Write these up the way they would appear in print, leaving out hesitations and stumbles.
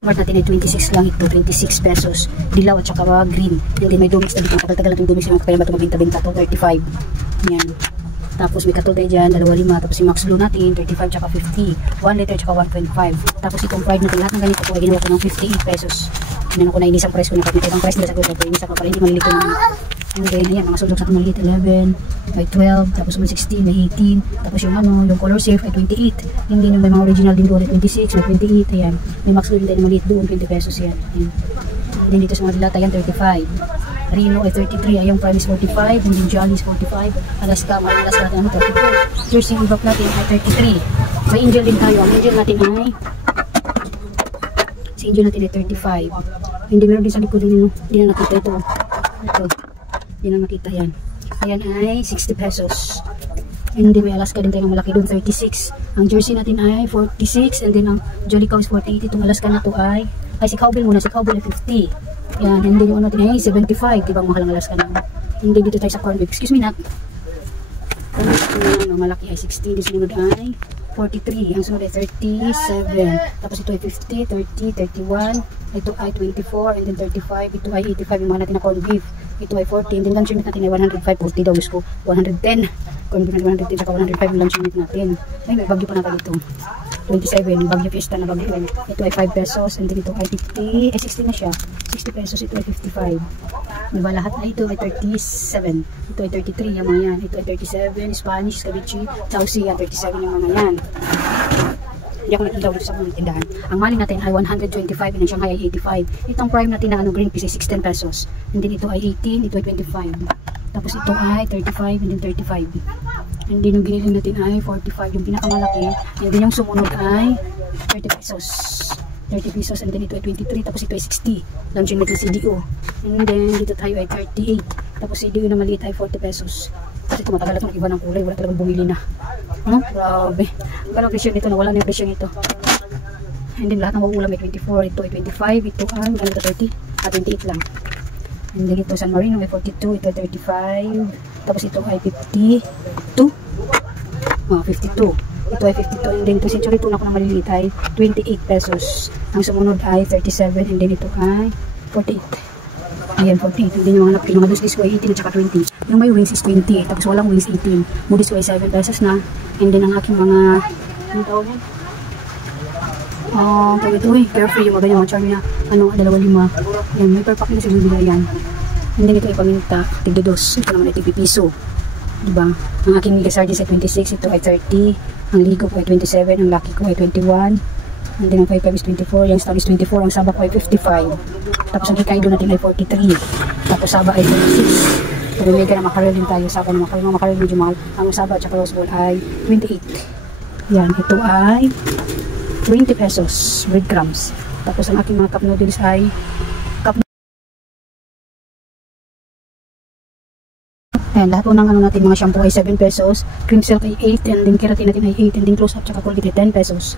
Mart natin ay 26 lang ito, 26 pesos. Dilaw at saka green. And then may dumix na dito. Tagal-tagal natin dumix yung kaya ba ito mabinta-binta to, 35. Yan. Tapos may katulad dyan, 2.5. Tapos si Max Blue natin, 35 tsaka 50. 1 liter tsaka 1.5. Tapos itong fried natin, lahat ng ganito po ay ginawa ko ng 58 pesos. Inano ko na inisang price ko na kapit. Ibang price nila sa gulay. Pero inisang ko para hindi malilito naman. And then, ayan, mga sulok sa akin maliit, 11, may 12, tapos may 16, may 18, tapos yung ano, yung color safe ay 28. Hindi yung may mga original din doon ay 26, may 28, ayan. May Max Blue din tayo maliit doon, 20 pesos yan. Ayan. And then dito sa mga dilata, yan, 35. Reno ay 33, ay yung Prime is 45, and then Jolly is 45, Alaska, may Alaska natin, ano, 34. Jersey Ubak natin ay 33. May Angel din tayo, ang Angel natin ay, si Angel natin ay 35. Hindi meron din sa likod din, hindi na nakita ito. Ito. Hindi na makita yan. Ayan ay 60 pesos. And then may Alaska din tayong malaki doon, 36. Ang jersey natin ay 46. And then ang Jolly Cow is 48. Itong Alaska na to ay si Cowbell muna. Si Cowbell ay 50. Yan. And then yung ano natin ay 75. Diba mahal ang Alaska na. And then dito tayo sa corn beef. Excuse me na. Ang malaki ay 60. This sunod ay 43. Ang sunod ay 37. Tapos ito ay 50, 30, 31. Ito ay 24. And then 35. Ito ay 85. Yung mga natin na corn beef. Ito ay 40. And then lunch meat natin ay 105. 40 daw ko. 110. Corn beef natin 110. Saka 105 yung lunch meat natin. Ay, may bagyo pa na dito. 27. Bagyo fiesta na bagyo. Ito ay 5 pesos. And then ito ay 50. Ay 60 na siya. 60 pesos. Ito ay 55. Diba lahat na ito ay 37. Ito ay 33 yung mga yan. Ito ay 37. Spanish, Cavici, Chausi. 37 yung mga yan. Hindi ako nakilaw dito sa mga tindahan. Ang mali natin ay 125 and ang Shanghai ay 85. Itong prime natin na green peas ay 16 pesos. And then ito ay 18, ito ay 25. Tapos ito ay 35 and then 35. And then yung binili natin ay 45, yung pinakamalaki. And then yung sumunod ay 30 pesos. 30 pesos and then ito ay 23, tapos ito ay 60. Luncheon meat ng CDO. And then dito tayo ay 38. Tapos CDO na maliit ay 40 pesos. Kasi ito matagal ito iba ng kulay, wala talagang bumili na. Grabe. Ang presyo nito, nawala na yung presyo nito. And then lahat ng magulang may 24, ito ay 25, ito ay 30, 28 lang. And then ito San Marino ay 42, ito ay 35, tapos ito ay 52, 52. Ito ay 52, and then ito Century Tuna ko na maliliit ay 28 pesos. Ang sumunod ay 37, and then ito ay 48. Ayan, 48. And then yung mga duslis ko ay 18 at saka 20. Yung may wings is 20, tapos walang wings 18. Moodies ko ay 7 pesos na. And then ang aking mga, ano tawag yan? Tawag ito eh, carefree yung mga ganyan, mga charming na, 2.5. Ayan, may per pack na siguro bila yan. And then ito ay paminta, tigdodos. Ito naman ay tigpipiso. Diba? Ang aking Mega Sardines ay 26, ito ay 30. Ang Ligo ko ay 27, ang Lucky ko ay 21. And then ang 55 is 24, yung Star is 24, ang Saba ko ay 55. Tapos ang Hokkaido natin ay 43. Tapos Saba ay 26. Pero Mega na makarel din tayo, Saba na makarel. Mga makarel medyo mahal. Ang Saba at saka Rose Bowl ay 28. Yan, ito ay 20 pesos, breadcrumbs. Tapos ang aking mga cup noodles ay ayan, lahat po ng natin mga shampoo ay 7 pesos, cream silk ay 8, and then keratin natin ay 8, and then close up tsaka Colgate ay 10 pesos.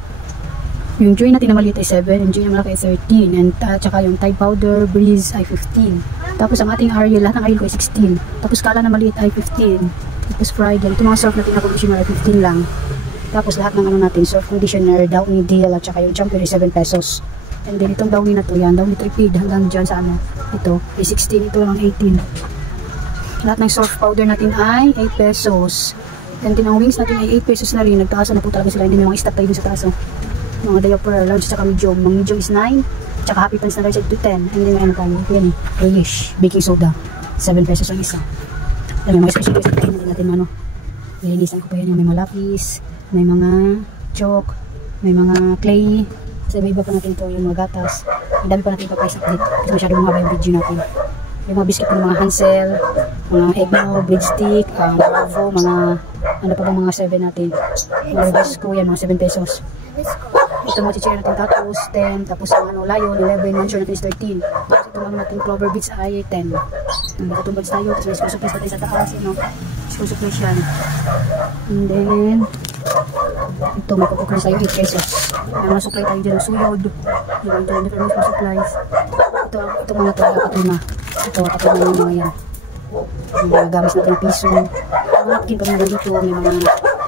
Yung joy natin na maliit ay 7, and joy na malaki ay 13, and tsaka yung Tide powder, Breeze ay 15. Tapos ang ating Ariel, lahat ng Ariel ko ay 16. Tapos Kala na maliit ay 15. Tapos Friday, ito mga surf natin na conditioner ay 15 lang. Tapos lahat ng natin, surf conditioner, Downy Deal, at tsaka yung Champion ay 7 pesos. And then itong Downy na to, yan, Downy Tripid hanggang dyan sa ito ay 16, ito lang 18. Lahat ng surf powder natin ay 8 pesos. And then ang wings natin ay 8 pesos na rin. Nagtaas na po talaga sila. Hindi may mga stock tayo dun sa taas. Mga diaper, large tsaka medium. Ang medium is 9. Tsaka happy pants na large to 10. And then ano tayo? Yan eh. Relish. Baking soda. 7 pesos ang isa. Yan, may mga special guys natin nilinisan ko pa yan. May mga lapis. May mga chalk. May mga clay. Kasi may iba pa natin ito. Yung mga gatas. Ang dami pa natin pa-price update. Kasi masyadong mahaba yung video natin. Yung mga biscuit ng mga Hansel, mga Eggnog, breadstick, Bravo, mga ano pa ba mga 7 natin. Mga Ribisco, yan mga 7 pesos. Ito mga chichira natin tapos 10, tapos ang Lion 11, Mansion natin is 13. Tapos ito lang natin Clover Beats ay 10. Itong bags tayo, tapos may school supplies natin sa taas, school supplies yan. And then ito may pupukra sa'yo 8 pesos. May mga supply tayo dyan, suyod, yung different supplies. Ito mga ito, katuna. Ito yung mga yan. Mga gamis natin na piso. Ang napkin pa mga dito, may mga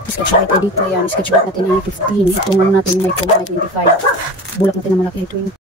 sketch light dito. Yan, sketch light natin ay 15. Itong natin may 25. Bulak natin na malaki ay 20.